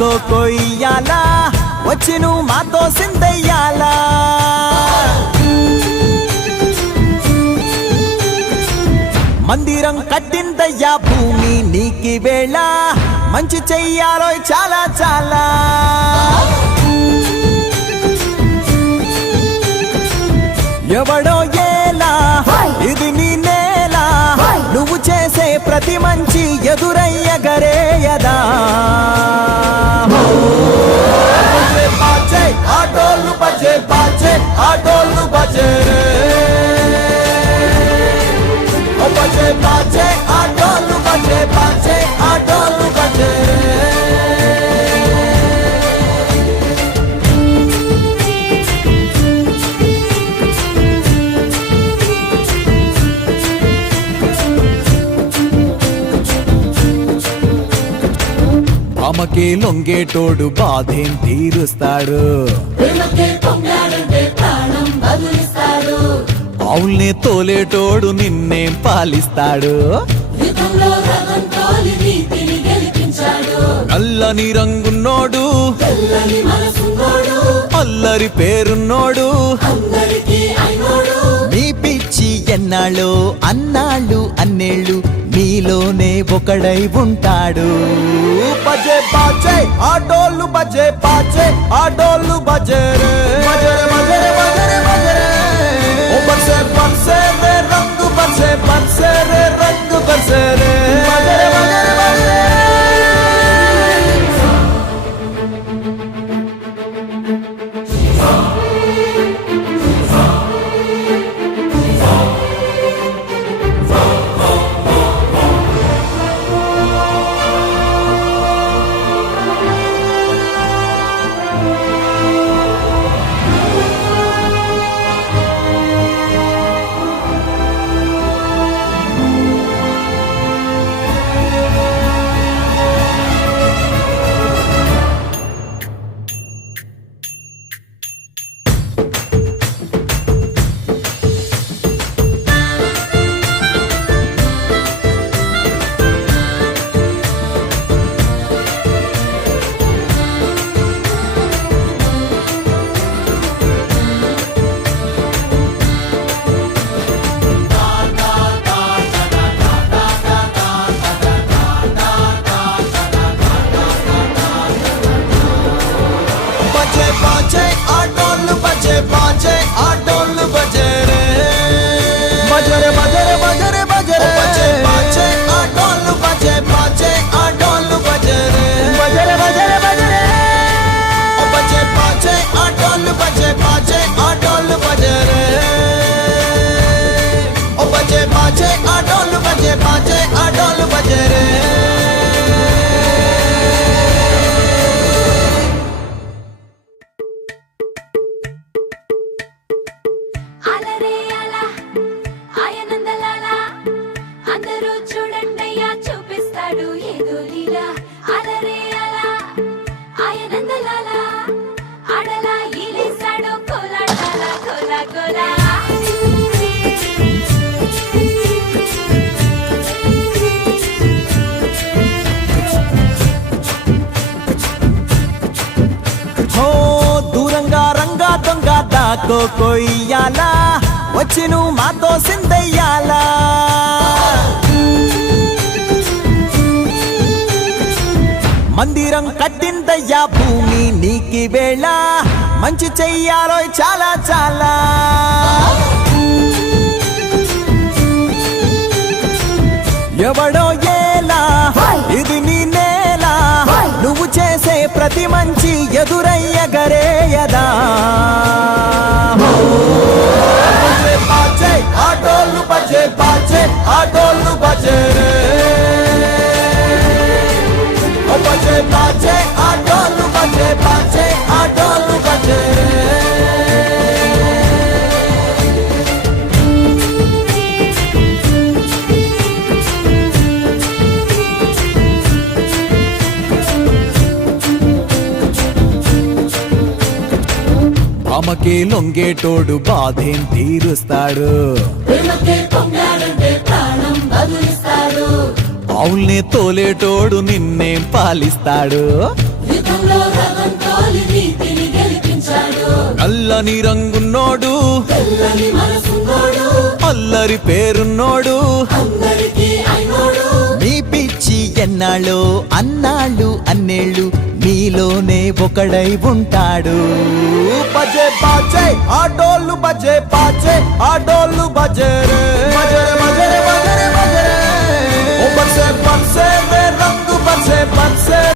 దాకో కొయ్యాలా వచ్చి నువ్వు మాతో సిందయ్యాలా మందిరం కట్టిందయ్యా భూమి నీకి వేళ మంచి చెయ్యాలో చాలా చాలా ఎవడో ఏలా ఇది నీ నేల నువ్వు చేసే ప్రతి మంచి ఎదురయ్యగరేయదా ఆటోలు బజే బాజే ఆటోలు బజే బజే బాజే ఆటోలు బజే బాజే ఆటోలు బజే అమ్మకే లొంగేటోడు బాధేం తీరుస్తాడు అవుల్నే తోలేటోడు నిన్నేం పాలిస్తాడు నల్లని రంగున్నోడు అల్లరి పేరున్నోడు నీ పిచ్చి ఎన్నాళ్ళు అన్నాళ్ళు అన్నేళ్ళు నీలోనే ఒకడై ఉంటాడు బజే బాజే ఆటోలు బజే బాజే ఆటోలు బజే రే బజరే బజరే బజరే బజరే ఓ బజే బజే రే రంగు బజే బజే రే రంగు బజే రే బజరే బజరే బజరే बाजे आटोल बजे रे बजरे बजरे बजरे बजरे बजे बाजे आटोल बजे बाजे आटोल बजे रे बजरे बजरे बजरे ओ बजे बाजे आटोल बजे बाजे आटोल बजे रे ओ बजे बाजे आटोल बजे बाजे आटोल बजे रे దాకో కొయ్యాలా వచ్చి నువ్వు మాతో సిందయ్యాలా మందిరం కట్టిందయ్యా భూమి నీకి వేళ మంచి చెయ్యాలో చాలా చాలా ఎవడో ఏలా ఇది నీ నేల నువ్వు చేసే ప్రతి మంచి ఎదురయ్యగరేయదా ఆటోలు బజే బాజే ఆటోలు బజే రే బజే బాజే ఆటోలు బజే బాజే ఆటోలు బజే అమ్మకే లొంగేటోడు బాధేం తీరుస్తాడు అవుల్నే తోలేటోడు నిన్నేం పాలిస్తాడు యుద్ధంలో రథం తోలి నీతిని గెలిపించాడు. నల్లని రంగున్నోడు తెల్లని మనసున్నోడు అల్లరి పేరున్నోడు అందరికీ అయినోడు. మీ పిచ్చి ఎన్నాళ్ళు అన్నాళ్ళు అన్నేళ్ళు మీలోనే ఒకడై ఉంటాడు. బజే బాజే ఆడోళ్ళు బజే బాజే ఆడోళ్ళు బజే రే బజరే బజరే బజరే బజరే ఓ బజే బజే రే